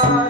Bye.